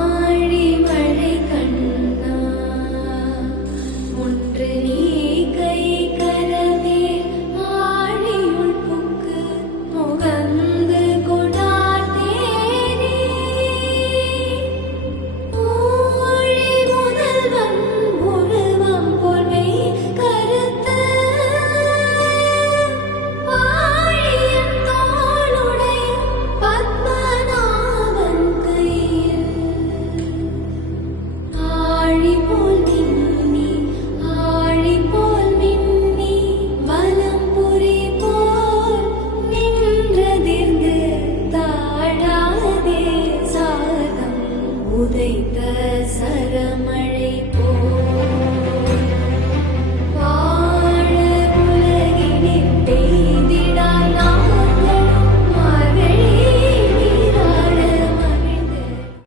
ஆழிமழை கண்ணா ஒன்று நீ கை கரவேல் ஆழியுள் புக்கு முகந்து கொடாதேனே ஊழி முதல்வன் உருவம் போல்வை கருத்து பாழியன் தோளுடைய பத்மநாபன் கையில் ஆழி போல் மின்னி வலம்புரி போல் நின்றதிர்ந்து தாழாதே சாதம் உதைத்த சரமழை